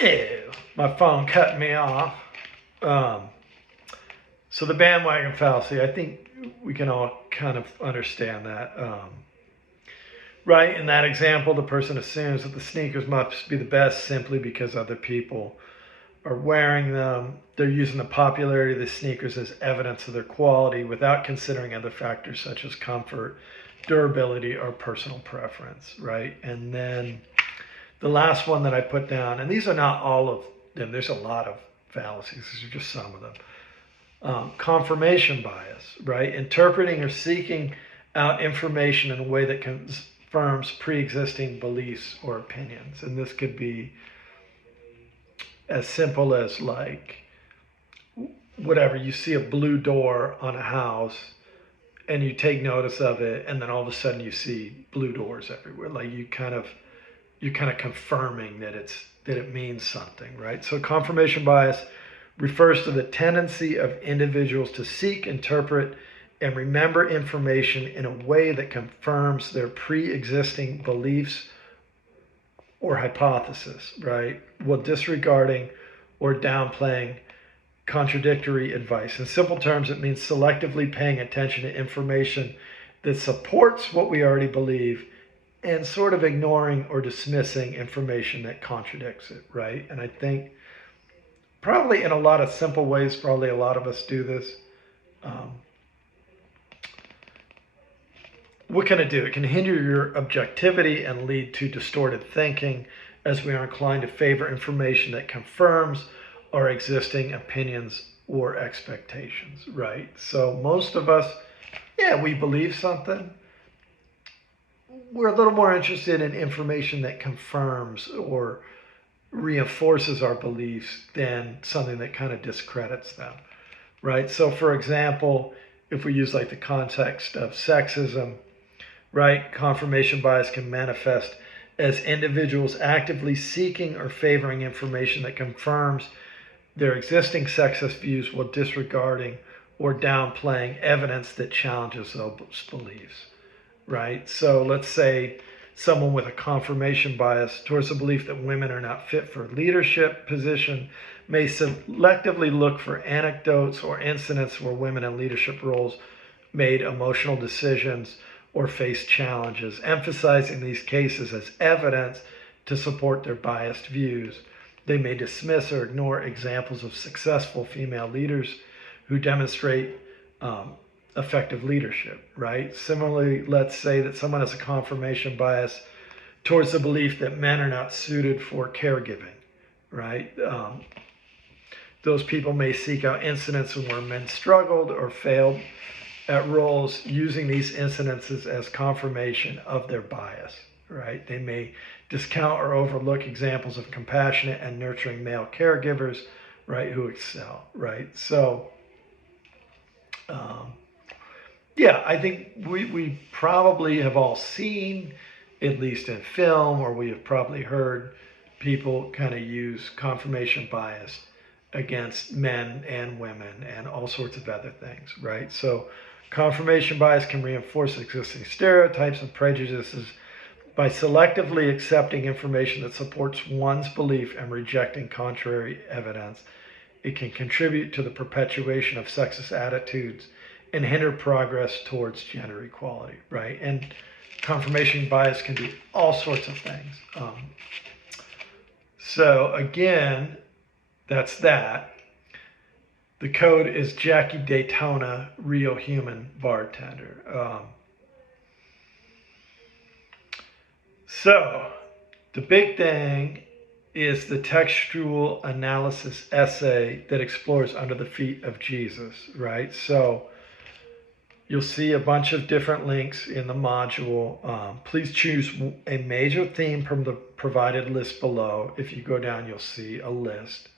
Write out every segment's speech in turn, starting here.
Ew, my phone cut me off. Um, so the bandwagon fallacy, I think we can all kind of understand that. Right, in that example, the person assumes that the sneakers must be the best simply because other people are wearing them. They're using the popularity of the sneakers as evidence of their quality without considering other factors such as comfort, durability, or personal preference, right? And then the last one that I put down, and these are not all of them, there's a lot of fallacies, these are just some of them. Confirmation bias, right? Interpreting or seeking out information in a way that confirms pre-existing beliefs or opinions. And this could be as simple as like whatever, you see a blue door on a house and you take notice of it, and then all of a sudden you see blue doors everywhere. Like you're kind of confirming that it means something, right? So confirmation bias refers to the tendency of individuals to seek, interpret, and remember information in a way that confirms their pre-existing beliefs or hypothesis, right? While disregarding or downplaying contradictory advice. In simple terms, it means selectively paying attention to information that supports what we already believe and sort of ignoring or dismissing information that contradicts it, right? And I think probably in a lot of simple ways, probably a lot of us do this. What can it do? It can hinder your objectivity and lead to distorted thinking, as we are inclined to favor information that confirms our existing opinions or expectations, right? So most of us, yeah, we believe something. We're a little more interested in information that confirms or reinforces our beliefs than something that kind of discredits them, right? So for example, if we use like the context of sexism, right, confirmation bias can manifest as individuals actively seeking or favoring information that confirms their existing sexist views while disregarding or downplaying evidence that challenges those beliefs, right? So let's say someone with a confirmation bias towards the belief that women are not fit for a leadership position may selectively look for anecdotes or incidents where women in leadership roles made emotional decisions or faced challenges, emphasizing these cases as evidence to support their biased views. They may dismiss or ignore examples of successful female leaders who demonstrate effective leadership, right? Similarly, let's say that someone has a confirmation bias towards the belief that men are not suited for caregiving, right? Those people may seek out incidents where men struggled or failed at roles, using these incidences as confirmation of their bias, right? They may discount or overlook examples of compassionate and nurturing male caregivers, right, who excel, right? So, yeah, I think we probably have all seen, at least in film, or we have probably heard people kind of use confirmation bias against men and women and all sorts of other things, right? So confirmation bias can reinforce existing stereotypes and prejudices by selectively accepting information that supports one's belief and rejecting contrary evidence. It can contribute to the perpetuation of sexist attitudes and hinder progress towards gender equality, right? And confirmation bias can do all sorts of things. So again, that's that. The code is Jackie Daytona, real human bartender. So the big thing is the textual analysis essay that explores Under the Feet of Jesus, right? So you'll see a bunch of different links in the module. Please choose a major theme from the provided list below. If you go down, you'll see a list.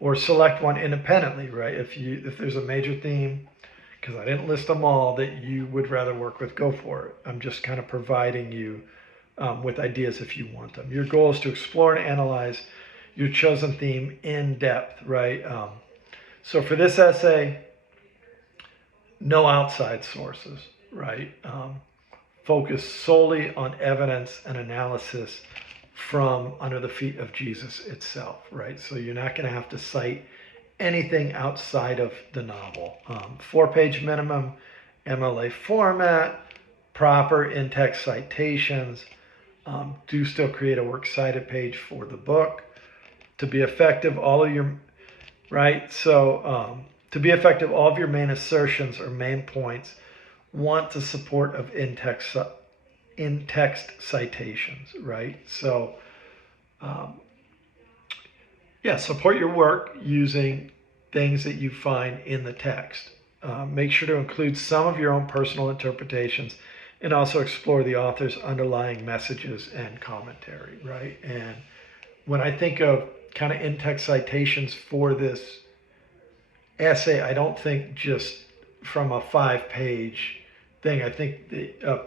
Or select one independently, right? If there's a major theme, because I didn't list them all, that you would rather work with, go for it. I'm just kind of providing you with ideas if you want them. Your goal is to explore and analyze your chosen theme in depth, right? So for this essay, no outside sources, right? Focus solely on evidence and analysis from under the feet of Jesus itself, right? So you're not going to have to cite anything outside of the novel. 4-page minimum, MLA format, proper in-text citations. Do still create a works cited page for the book. To be effective, all of your, right? So to be effective, all of your main assertions or main points want the support of in-text citations, right? So yeah, support your work using things that you find in the text. Make sure to include some of your own personal interpretations and also explore the author's underlying messages and commentary, right? And when I think of kind of in-text citations for this essay, I don't think just from a 5-page thing. I think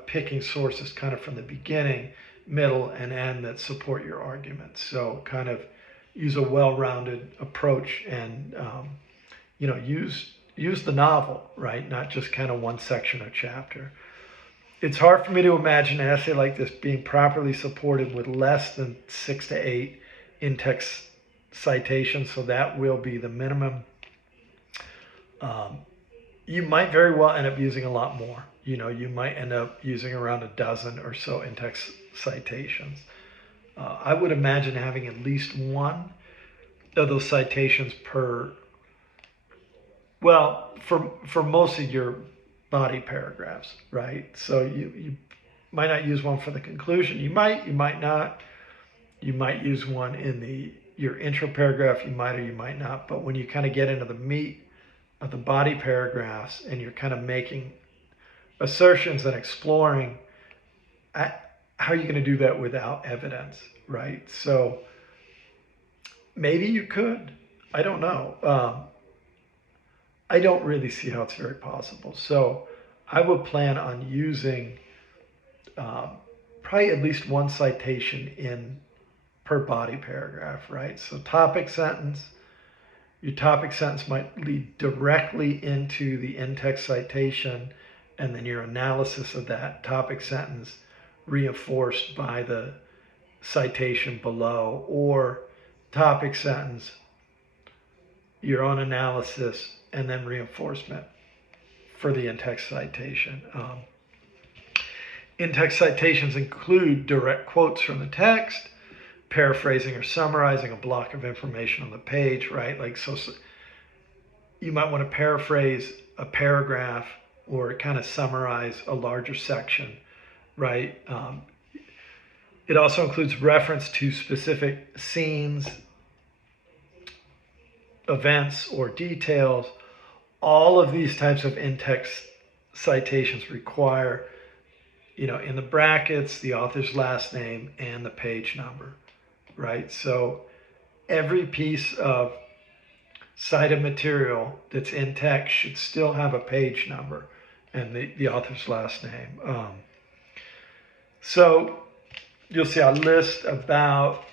picking sources kind of from the beginning, middle, and end that support your argument. So kind of use a well-rounded approach and use the novel, right? Not just kind of one section or chapter. It's hard for me to imagine an essay like this being properly supported with less than 6 to 8 in-text citations, so that will be the minimum. You might very well end up using a lot more. You might end up using around a dozen or so in-text citations. I would imagine having at least one of those citations per, well, for most of your body paragraphs, right? So you might not use one for the conclusion. You might not. You might use one in your intro paragraph. You might or you might not. But when you kind of get into the meat of the body paragraphs and you're kind of making assertions and exploring, how are you going to do that without evidence, right? So maybe you could. I don't know. I don't really see how it's very possible. So I would plan on using probably at least one citation per body paragraph, right? So topic sentence. Your topic sentence might lead directly into the in-text citation, and then your analysis of that topic sentence reinforced by the citation below, or topic sentence, your own analysis, and then reinforcement for the in-text citation. In-text citations include direct quotes from the text, paraphrasing or summarizing a block of information on the page, right? Like, so you might want to paraphrase a paragraph or kind of summarize a larger section, right? It also includes reference to specific scenes, events, or details. All of these types of in-text citations require, in the brackets, the author's last name and the page number, right? So every piece of cited material that's in text should still have a page number and the author's last name. So you'll see I list about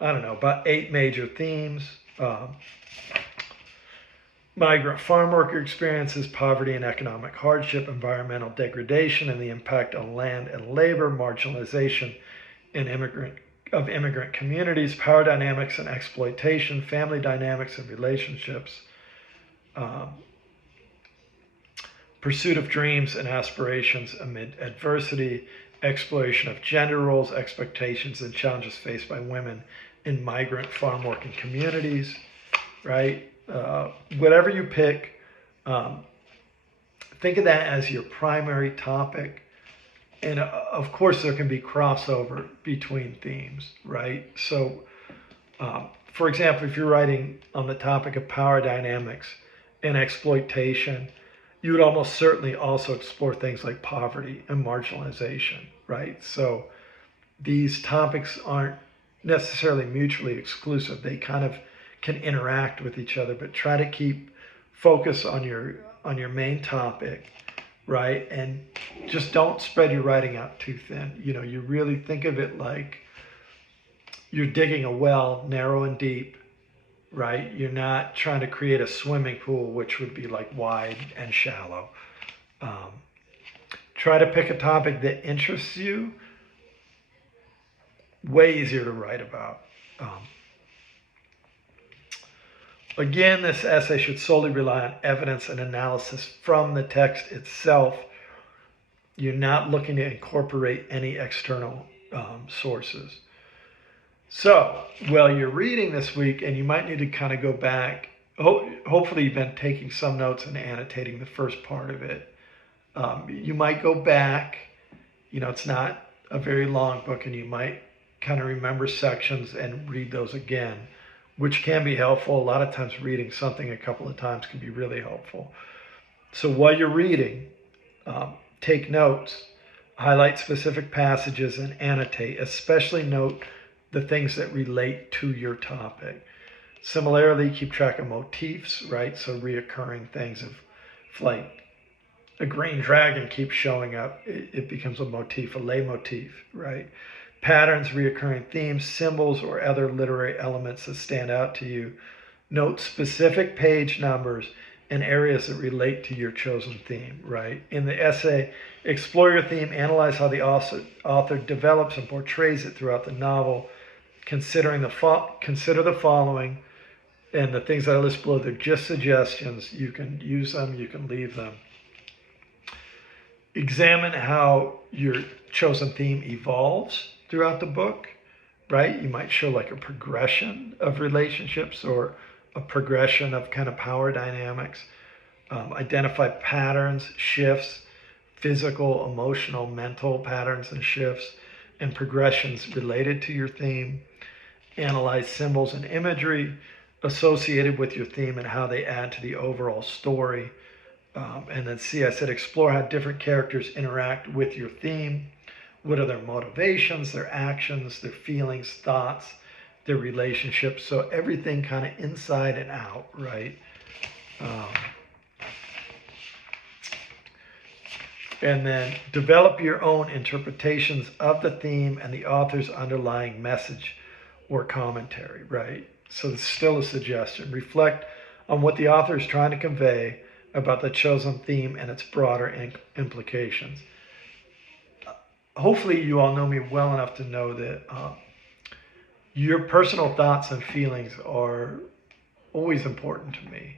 8 major themes. Migrant farm worker experiences, poverty and economic hardship, environmental degradation and the impact on land and labor, marginalization and immigrant communities, power dynamics and exploitation, family dynamics and relationships, pursuit of dreams and aspirations amid adversity, exploration of gender roles, expectations and challenges faced by women in migrant farm working communities, right? Whatever you pick, think of that as your primary topic. And of course, there can be crossover between themes, right? So, for example, if you're writing on the topic of power dynamics and exploitation, you would almost certainly also explore things like poverty and marginalization, right? So these topics aren't necessarily mutually exclusive. They kind of can interact with each other, but try to keep focus on your main topic, right? And just don't spread your writing out too thin. You really think of it like you're digging a well, narrow and deep, right? You're not trying to create a swimming pool, which would be like wide and shallow. Try to pick a topic that interests you way easier to write about. Um, Again, this essay should solely rely on evidence and analysis from the text itself. You're not looking to incorporate any external sources. So, while you're reading this week, and you might need to kind of go back, hopefully you've been taking some notes and annotating the first part of it. You might go back, it's not a very long book, and you might kind of remember sections and read those again, which can be helpful. A lot of times reading something a couple of times can be really helpful. So while you're reading, take notes, highlight specific passages, and annotate. Especially note the things that relate to your topic. Similarly, keep track of motifs, right? So reoccurring things of like a green dragon keeps showing up, it becomes a motif, a leitmotif, right? Patterns, reoccurring themes, symbols, or other literary elements that stand out to you. Note specific page numbers and areas that relate to your chosen theme, right? In the essay, explore your theme, analyze how the author develops and portrays it throughout the novel. Consider the following, and the things that I list below, they're just suggestions. You can use them, you can leave them. Examine how your chosen theme evolves throughout the book, right? You might show like a progression of relationships or a progression of kind of power dynamics. Identify patterns, shifts, physical, emotional, mental patterns and shifts, and progressions related to your theme. Analyze symbols and imagery associated with your theme and how they add to the overall story. And then C, I said explore how different characters interact with your theme. What are their motivations, their actions, their feelings, thoughts, their relationships. So everything kind of inside and out, right? And then develop your own interpretations of the theme and the author's underlying message or commentary, right? So it's still a suggestion. Reflect on what the author is trying to convey about the chosen theme and its broader implications. Hopefully you all know me well enough to know that your personal thoughts and feelings are always important to me.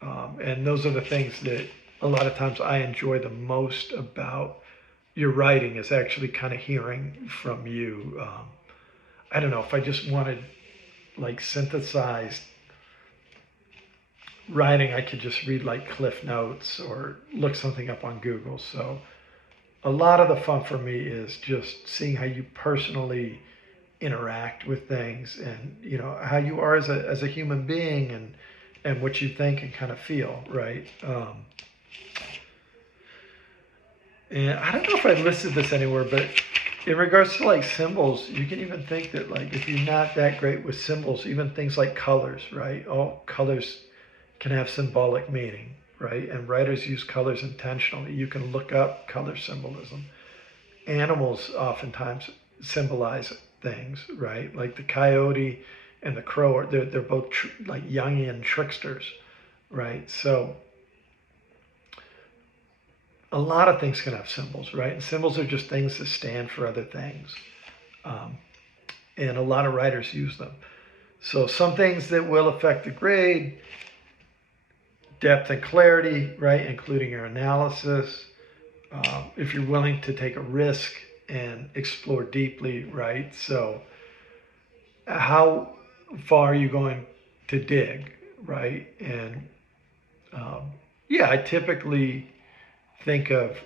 And those are the things that a lot of times I enjoy the most about your writing, is actually kind of hearing from you. I don't know, if I just wanted like synthesized writing, I could just read like Cliff Notes or look something up on Google. So a lot of the fun for me is just seeing how you personally interact with things, and how you are as a human being, and what you think and kind of feel, right? And I don't know if I listed this anywhere, but in regards to like symbols, you can even think that like if you're not that great with symbols, even things like colors, right? All colors can have symbolic meaning, right? And writers use colors intentionally. You can look up color symbolism. Animals oftentimes symbolize things, right? Like the coyote and the crow, they're both like Jungian tricksters, right? So a lot of things can have symbols, right? And symbols are just things that stand for other things. And a lot of writers use them. So some things that will affect the grade: depth and clarity, right? Including your analysis. If you're willing to take a risk and explore deeply, right? So how far are you going to dig, right? And I typically think of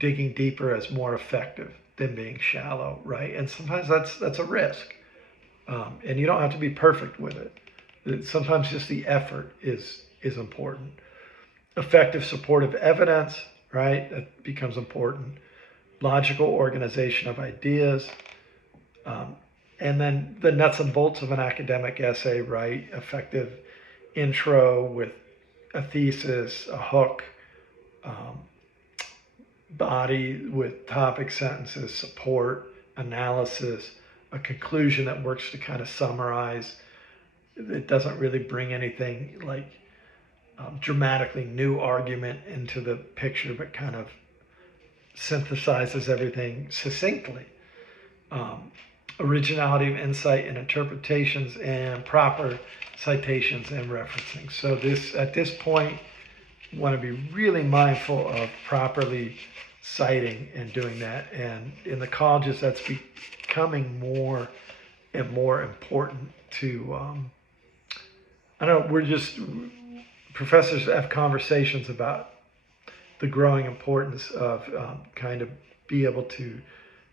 digging deeper as more effective than being shallow, right? And sometimes that's a risk. And you don't have to be perfect with it. Sometimes just the effort is important. Effective supportive evidence, right? That becomes important. Logical organization of ideas. And then the nuts and bolts of an academic essay, right? Effective intro with a thesis, a hook, body with topic sentences, support, analysis, a conclusion that works to kind of summarize. It doesn't really bring anything like dramatically new argument into the picture, but kind of synthesizes everything succinctly. originality of insight and interpretations, and proper citations and referencing. So at this point, you want to be really mindful of properly citing and doing that. And in the colleges, that's becoming more and more important to, I don't know, professors have conversations about the growing importance of kind of be able to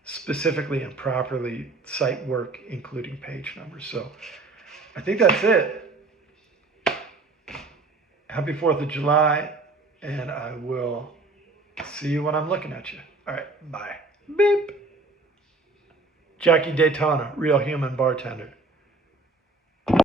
specifically and properly cite work, including page numbers. So I think that's it. Happy 4th of July, and I will see you when I'm looking at you. All right, bye. Beep. Jackie Daytona, real human bartender.